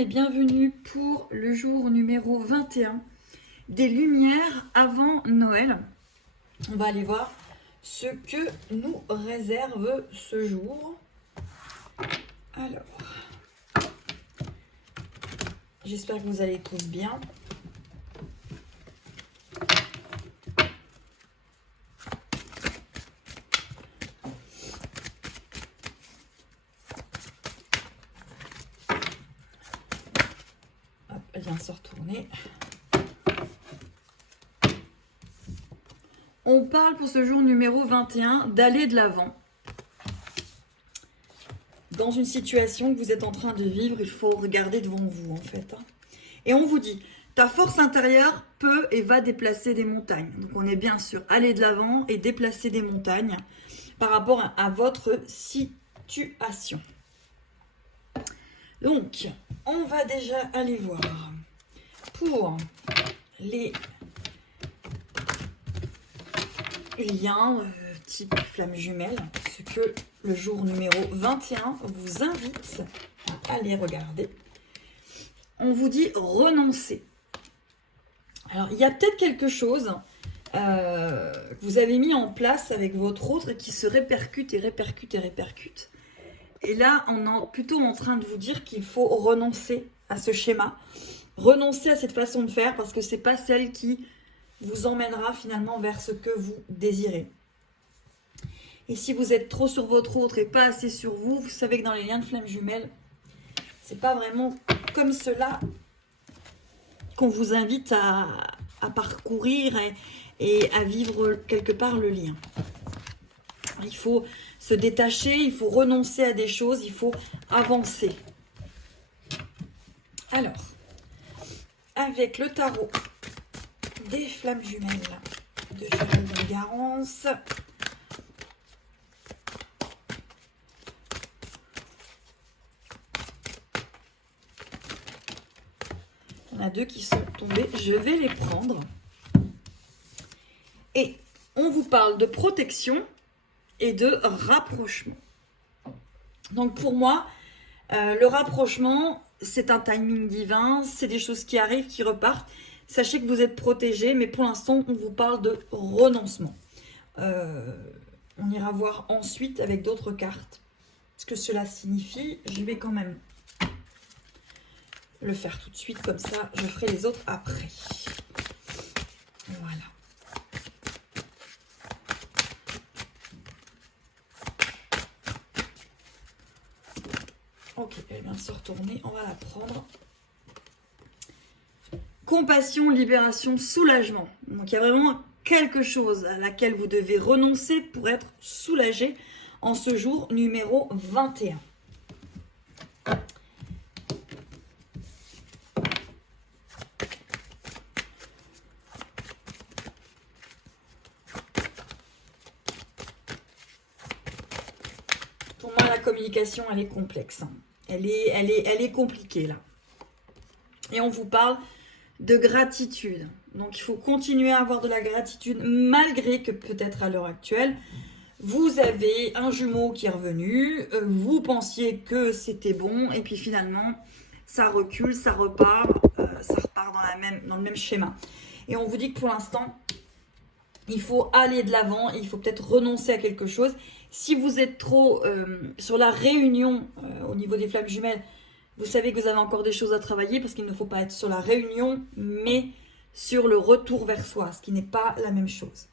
et bienvenue pour le jour numéro 21 des lumières avant Noël. On va aller voir ce que nous réserve ce jour. Alors, j'espère que vous allez tous bien. Hop, elle vient de se retourner. On parle pour ce jour numéro 21 d'aller de l'avant. Dans une situation que vous êtes en train de vivre, il faut regarder devant vous en fait. Et on vous dit, ta force intérieure peut et va déplacer des montagnes. Donc on est bien sûr aller de l'avant et déplacer des montagnes par rapport à votre situation. Donc, on va déjà aller voir pour les liens type flamme jumelle, ce que le jour numéro 21 vous invite à aller regarder. On vous dit renoncer. Alors, il y a peut-être quelque chose que vous avez mis en place avec votre autre et qui se répercute et répercute et répercute. Et là, on est plutôt en train de vous dire qu'il faut renoncer à ce schéma, renoncer à cette façon de faire parce que c'est pas celle qui vous emmènera finalement vers ce que vous désirez. Et si vous êtes trop sur votre autre et pas assez sur vous, vous savez que dans les liens de flamme jumelle, c'est pas vraiment comme cela qu'on vous invite à parcourir et à vivre quelque part le lien. Il faut se détacher, il faut renoncer à des choses, il faut avancer. Alors, avec le tarot des flammes jumelles de Géraldine Garance, il y en a deux qui sont tombés, je vais les prendre. Et on vous parle de protection et de rapprochement. Donc pour moi, le rapprochement, c'est un timing divin, c'est des choses qui arrivent, qui repartent. Sachez que vous êtes protégés, mais pour l'instant, on vous parle de renoncement. On ira voir ensuite avec d'autres cartes ce que cela signifie. Je vais quand même le faire tout de suite, comme ça, je ferai les autres après. Voilà. Ok, elle vient de se retourner, on va la prendre. Compassion, libération, soulagement. Donc il y a vraiment quelque chose à laquelle vous devez renoncer pour être soulagé en ce jour numéro 21. Pour moi, la communication, elle est complexe. Elle est compliquée là. Et on vous parle de gratitude. Donc, il faut continuer à avoir de la gratitude malgré que peut-être à l'heure actuelle, vous avez un jumeau qui est revenu, vous pensiez que c'était bon et puis finalement, ça recule, ça repart dans le même schéma. Et on vous dit que pour l'instant, il faut aller de l'avant, il faut peut-être renoncer à quelque chose. Si vous êtes trop sur la réunion au niveau des flammes jumelles, vous savez que vous avez encore des choses à travailler parce qu'il ne faut pas être sur la réunion, mais sur le retour vers soi, ce qui n'est pas la même chose.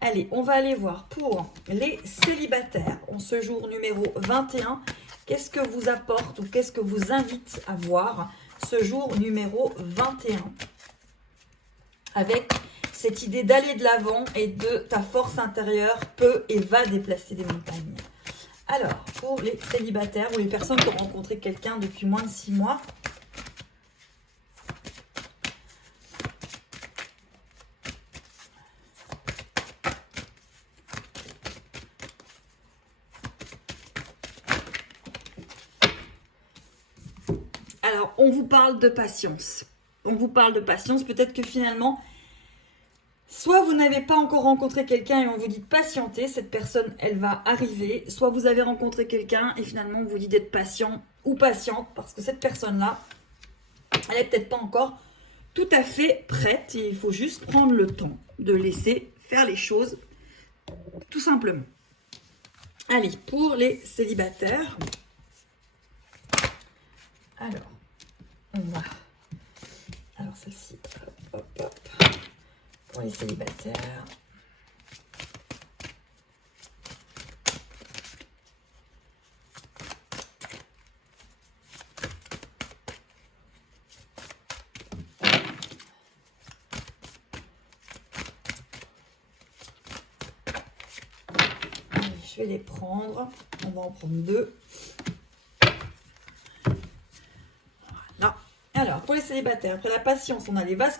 Allez, on va aller voir pour les célibataires en ce jour numéro 21. Qu'est-ce que vous apporte ou qu'est-ce que vous invite à voir ce jour numéro 21 avec cette idée d'aller de l'avant et de ta force intérieure peut et va déplacer des montagnes. Alors, pour les célibataires ou les personnes qui ont rencontré quelqu'un depuis moins de 6 mois, alors on vous parle de patience. On vous parle de patience, peut-être que finalement, soit vous n'avez pas encore rencontré quelqu'un et on vous dit de patienter, cette personne, elle va arriver. Soit vous avez rencontré quelqu'un et finalement on vous dit d'être patient ou patiente parce que cette personne-là, Elle n'est peut-être pas encore tout à fait prête et il faut juste prendre le temps de laisser faire les choses tout simplement. Allez, pour les célibataires, alors, on va... Alors celle-ci, hop, hop, hop, pour les célibataires. Je vais les prendre. On va en prendre 2. Voilà. Alors, pour les célibataires, après la patience, on a les vases.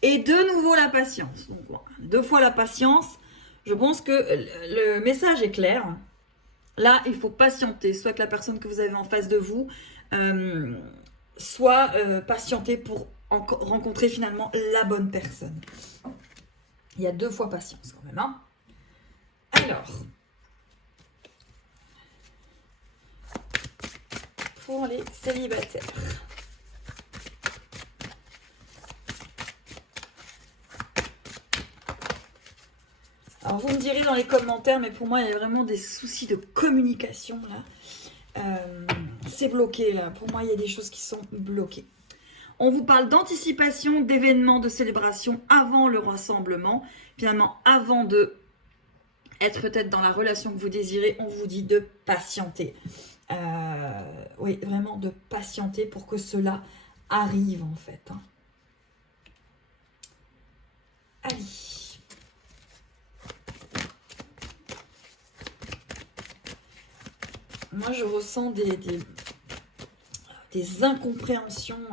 Et de nouveau la patience. Donc, voilà, 2 fois la patience. Je pense que le message est clair. Là, il faut patienter. Soit que la personne que vous avez en face de vous, soit patienter pour rencontrer finalement la bonne personne. Il y a 2 fois patience quand même. Hein. Alors... pour les célibataires. Alors vous me direz dans les commentaires, mais pour moi il y a vraiment des soucis de communication là. C'est bloqué là. Pour moi il y a des choses qui sont bloquées. On vous parle d'anticipation, d'événements, de célébration avant le rassemblement. Finalement, avant de être peut-être dans la relation que vous désirez, on vous dit de patienter. Oui, vraiment de patienter pour que cela arrive en fait. Hein. Allez. Moi, je ressens des incompréhensions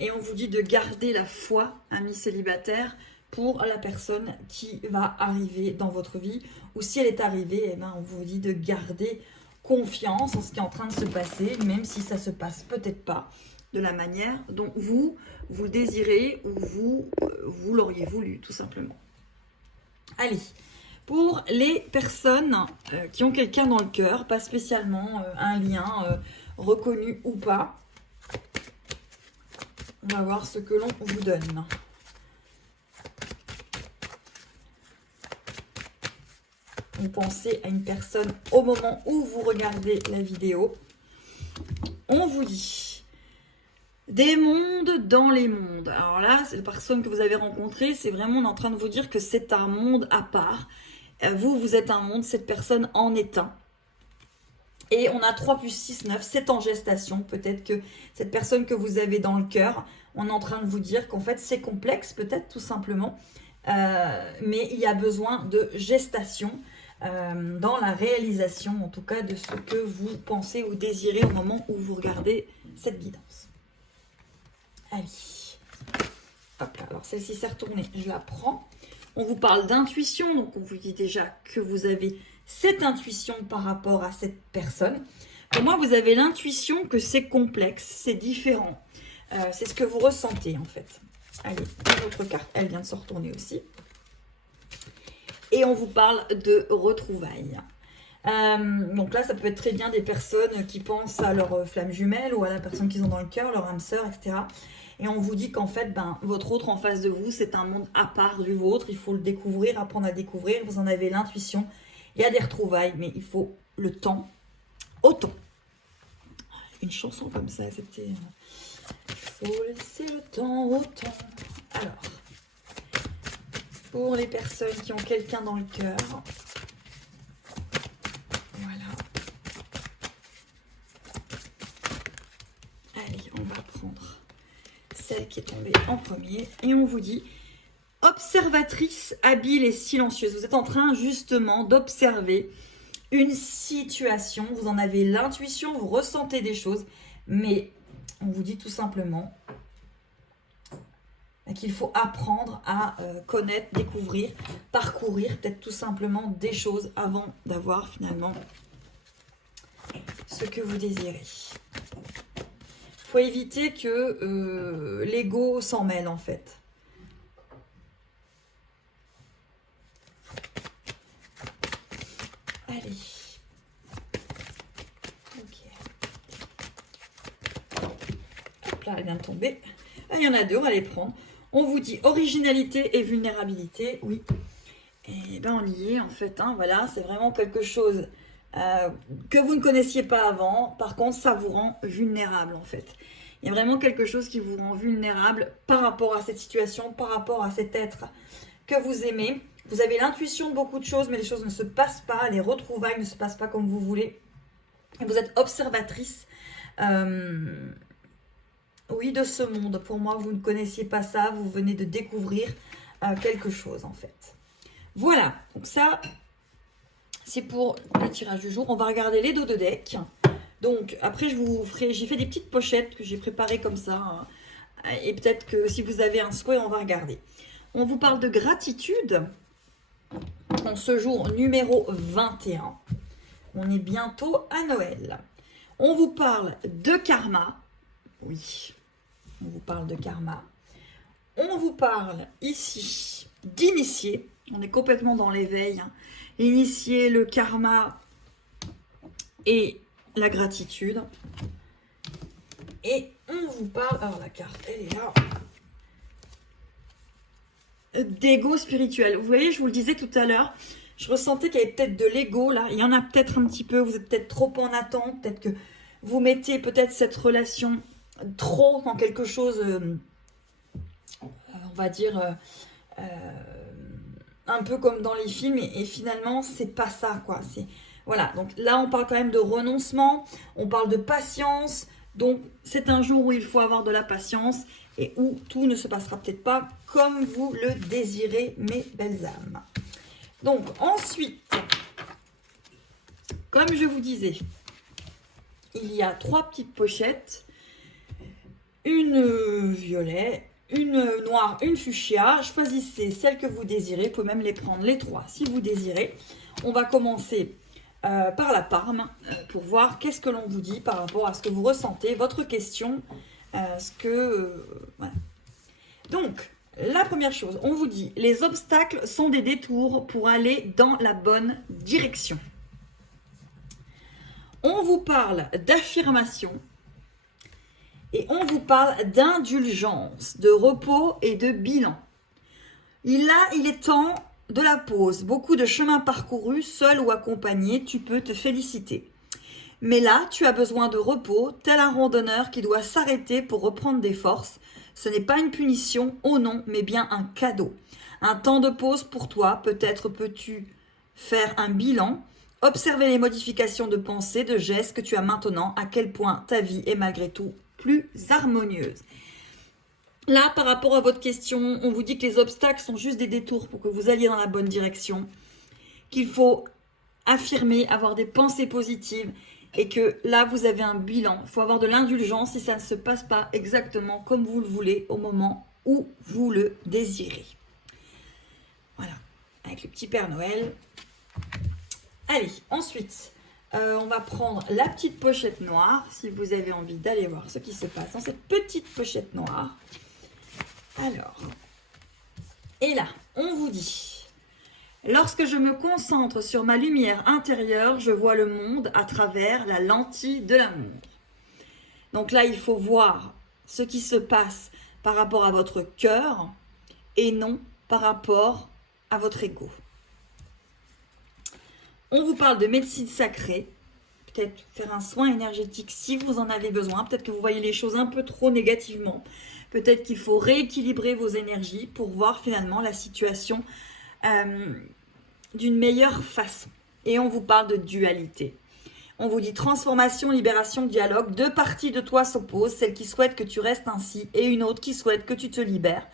et on vous dit de garder la foi, amis célibataires, pour la personne qui va arriver dans votre vie. Ou si elle est arrivée, eh ben, on vous dit de garder confiance en ce qui est en train de se passer, même si ça se passe peut-être pas de la manière dont vous le désirez ou vous l'auriez voulu, tout simplement. Allez, pour les personnes qui ont quelqu'un dans le cœur, pas spécialement un lien reconnu ou pas, on va voir ce que l'on vous donne. Vous pensez à une personne au moment où vous regardez la vidéo. On vous dit des mondes dans les mondes. Alors là, c'est la personne que vous avez rencontrée, c'est vraiment on est en train de vous dire que c'est un monde à part. Vous êtes un monde, cette personne en est un. Et on a 3 plus 6, 9, 7 en gestation. Peut-être que cette personne que vous avez dans le cœur, on est en train de vous dire qu'en fait c'est complexe, peut-être tout simplement. Mais il y a besoin de gestation. Dans la réalisation, en tout cas, de ce que vous pensez ou désirez au moment où vous regardez cette guidance. Allez. Hop là. Alors, celle-ci s'est retournée, je la prends. On vous parle d'intuition, donc on vous dit déjà que vous avez cette intuition par rapport à cette personne. Pour moi, vous avez l'intuition que c'est complexe, c'est différent. C'est ce que vous ressentez, en fait. Allez, une autre carte, elle vient de se retourner aussi. Et on vous parle de retrouvailles. Donc là, ça peut être très bien des personnes qui pensent à leur flamme jumelle ou à la personne qu'ils ont dans le cœur, leur âme sœur, etc. Et on vous dit qu'en fait, votre autre en face de vous, c'est un monde à part du vôtre. Il faut le découvrir, apprendre à découvrir. Vous en avez l'intuition. Il y a des retrouvailles, mais il faut le temps. Autant. Une chanson comme ça, c'était... Il faut laisser le temps au temps. Alors... pour les personnes qui ont quelqu'un dans le cœur. Voilà. Allez, on va prendre celle qui est tombée en premier. Et on vous dit, observatrice habile et silencieuse. Vous êtes en train justement d'observer une situation. Vous en avez l'intuition, vous ressentez des choses. Mais on vous dit tout simplement... qu'il faut apprendre à connaître, découvrir, parcourir peut-être tout simplement des choses avant d'avoir finalement ce que vous désirez. Il faut éviter que l'ego s'en mêle en fait. Allez. Ok. Hop là. Ah, elle vient de tomber. Ah, il y en a deux, on va les prendre. On vous dit originalité et vulnérabilité. Oui. Et ben on y est en fait. Hein, voilà, c'est vraiment quelque chose que vous ne connaissiez pas avant. Par contre, ça vous rend vulnérable en fait. Il y a vraiment quelque chose qui vous rend vulnérable par rapport à cette situation, par rapport à cet être que vous aimez. Vous avez l'intuition de beaucoup de choses, mais les choses ne se passent pas. Les retrouvailles ne se passent pas comme vous voulez. Vous êtes observatrice. Oui, de ce monde. Pour moi, vous ne connaissiez pas ça. Vous venez de découvrir quelque chose, en fait. Voilà. Donc ça, c'est pour le tirage du jour. On va regarder les dos de deck. Donc, après, j'ai fait des petites pochettes que j'ai préparées comme ça. Hein. Et peut-être que si vous avez un souhait, on va regarder. On vous parle de gratitude. En ce jour numéro 21. On est bientôt à Noël. On vous parle de karma. Oui, on vous parle de karma. On vous parle ici d'initier. On est complètement dans l'éveil. Hein. Initier le karma et la gratitude. Et on vous parle... Alors la carte, elle est là. D'ego spirituel. Vous voyez, je vous le disais tout à l'heure, je ressentais qu'il y avait peut-être de l'ego là. Il y en a peut-être un petit peu. Vous êtes peut-être trop en attente. Peut-être que vous mettez peut-être cette relation trop dans quelque chose, on va dire, un peu comme dans les films. Et finalement, c'est pas ça, quoi. Voilà. Donc là, on parle quand même de renoncement. On parle de patience. Donc, c'est un jour où il faut avoir de la patience et où tout ne se passera peut-être pas comme vous le désirez, mes belles âmes. Donc, ensuite, comme je vous disais, il y a 3 petites pochettes, une violet, une noire, une fuchsia. Choisissez celle que vous désirez. Vous pouvez même les prendre les 3 si vous désirez. On va commencer par la Parme pour voir qu'est-ce que l'on vous dit par rapport à ce que vous ressentez, votre question, voilà. Donc, la première chose, on vous dit, les obstacles sont des détours pour aller dans la bonne direction. On vous parle d'affirmation et on vous parle d'indulgence, de repos et de bilan. Il est temps de la pause. Beaucoup de chemins parcourus, seul ou accompagné, tu peux te féliciter. Mais là, tu as besoin de repos, tel un randonneur qui doit s'arrêter pour reprendre des forces. Ce n'est pas une punition, oh non, mais bien un cadeau. Un temps de pause pour toi, peut-être peux-tu faire un bilan, observer les modifications de pensée, de gestes que tu as maintenant, à quel point ta vie est malgré tout plus harmonieuse. Là, par rapport à votre question, on vous dit que les obstacles sont juste des détours pour que vous alliez dans la bonne direction, qu'il faut affirmer, avoir des pensées positives et que là, vous avez un bilan. Il faut avoir de l'indulgence si ça ne se passe pas exactement comme vous le voulez au moment où vous le désirez. Voilà, avec le petit Père Noël. Allez, ensuite, on va prendre la petite pochette noire si vous avez envie d'aller voir ce qui se passe dans cette petite pochette noire. Alors, et là, on vous dit, lorsque je me concentre sur ma lumière intérieure, je vois le monde à travers la lentille de l'amour. Donc là, il faut voir ce qui se passe par rapport à votre cœur et non par rapport à votre ego. On vous parle de médecine sacrée, peut-être faire un soin énergétique si vous en avez besoin, peut-être que vous voyez les choses un peu trop négativement. Peut-être qu'il faut rééquilibrer vos énergies pour voir finalement la situation d'une meilleure façon. Et on vous parle de dualité. On vous dit transformation, libération, dialogue. 2 parties de toi s'opposent, celle qui souhaite que tu restes ainsi et une autre qui souhaite que tu te libères.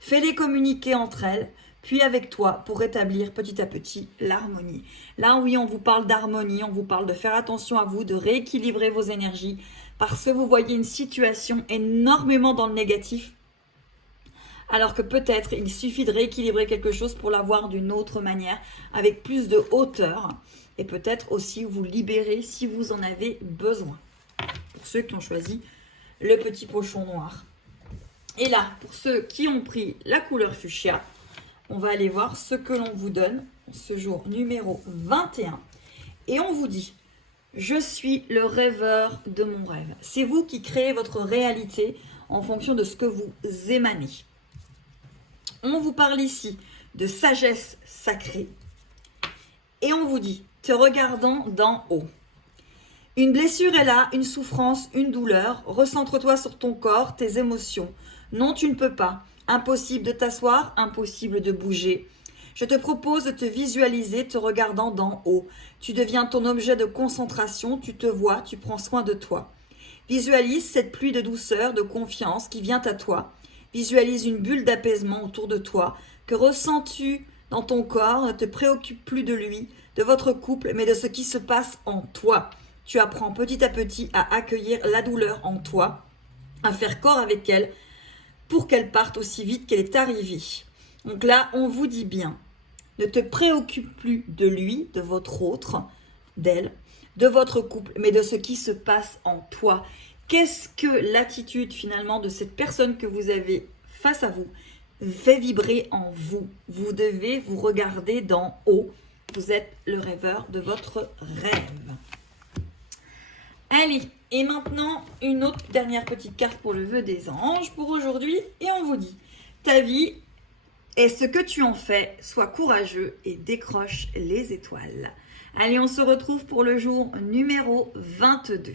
Fais-les communiquer entre elles, puis avec toi pour rétablir petit à petit l'harmonie. Là, oui, on vous parle d'harmonie, on vous parle de faire attention à vous, de rééquilibrer vos énergies, parce que vous voyez une situation énormément dans le négatif, alors que peut-être il suffit de rééquilibrer quelque chose pour l'avoir d'une autre manière, avec plus de hauteur, et peut-être aussi vous libérer si vous en avez besoin. Pour ceux qui ont choisi le petit pochon noir. Et là, pour ceux qui ont pris la couleur fuchsia, on va aller voir ce que l'on vous donne ce jour numéro 21. Et on vous dit, je suis le rêveur de mon rêve. C'est vous qui créez votre réalité en fonction de ce que vous émanez. On vous parle ici de sagesse sacrée et on vous dit, te regardant d'en haut. Une blessure est là, une souffrance, une douleur. Recentre-toi sur ton corps, tes émotions. Non, tu ne peux pas. Impossible de t'asseoir, impossible de bouger. Je te propose de te visualiser te regardant d'en haut. Tu deviens ton objet de concentration, tu te vois, tu prends soin de toi. Visualise cette pluie de douceur, de confiance qui vient à toi. Visualise une bulle d'apaisement autour de toi. Que ressens-tu dans ton corps? Ne te préoccupe plus de lui, de votre couple, mais de ce qui se passe en toi. Tu apprends petit à petit à accueillir la douleur en toi, à faire corps avec elle pour qu'elle parte aussi vite qu'elle est arrivée. Donc là, on vous dit bien, ne te préoccupe plus de lui, de votre autre, d'elle, de votre couple, mais de ce qui se passe en toi. Qu'est-ce que l'attitude finalement de cette personne que vous avez face à vous fait vibrer en vous? Vous devez vous regarder d'en haut. Vous êtes le rêveur de votre rêve. Allez, et maintenant, une autre dernière petite carte pour le vœu des anges pour aujourd'hui. Et on vous dit, ta vie est ce que tu en fais, sois courageux et décroche les étoiles. Allez, on se retrouve pour le jour numéro 22.